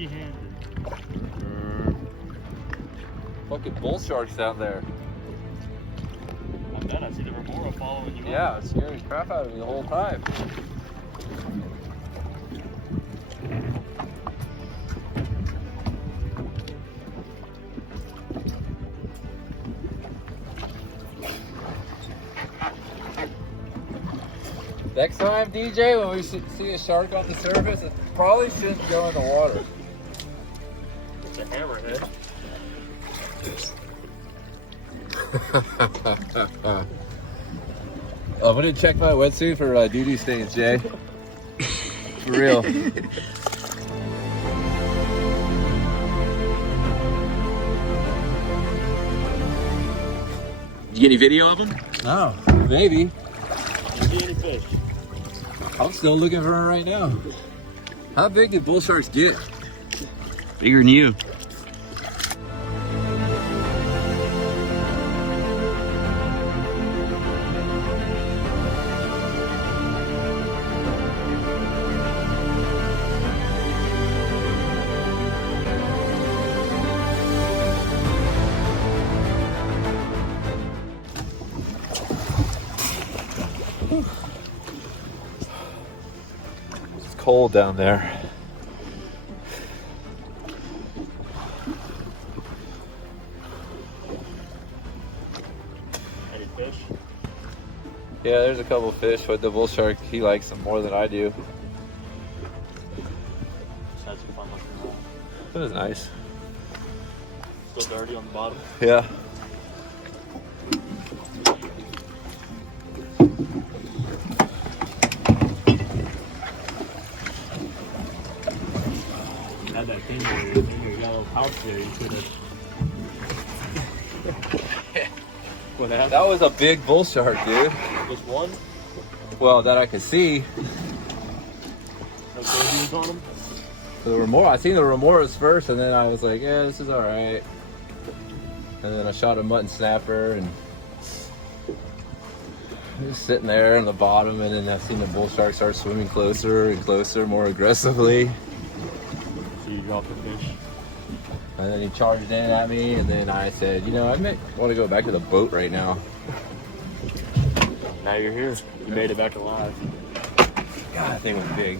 empty-handed. Fucking bull sharks out there. I'm done. I see the Remora following you. Yeah, it scared the crap out of me the whole time. Next time, DJ, when we see a shark on the surface, it probably shouldn't go in the water. It's a hammerhead. I'm gonna check my wetsuit for duty stains, Jay. For real. Did you get any video of him? No, maybe. You see any fish? I'm still looking for him right now. How big did bull sharks get? Bigger than you. It's cold down there. Any fish? Yeah, there's a couple fish, but the bull shark, he likes them more than I do. Just had some fun looking around. It was nice. Still dirty on the bottom. Yeah. Had that thing where in your yellow pouch there, you could have. What happened? That was a big bull shark, dude. Just one? Well, that I could see. No babies on them? The Remora, I seen the Remoras first, and then I was like, yeah, this is all right. And then I shot a mutton snapper, and just sitting there on the bottom, and then I seen the bull shark start swimming closer and closer, more aggressively. So you dropped the fish. And then he charged in at me, and then I said, you know, I want to go back to the boat right now. Now you're here. You made it back alive. God, that thing was big.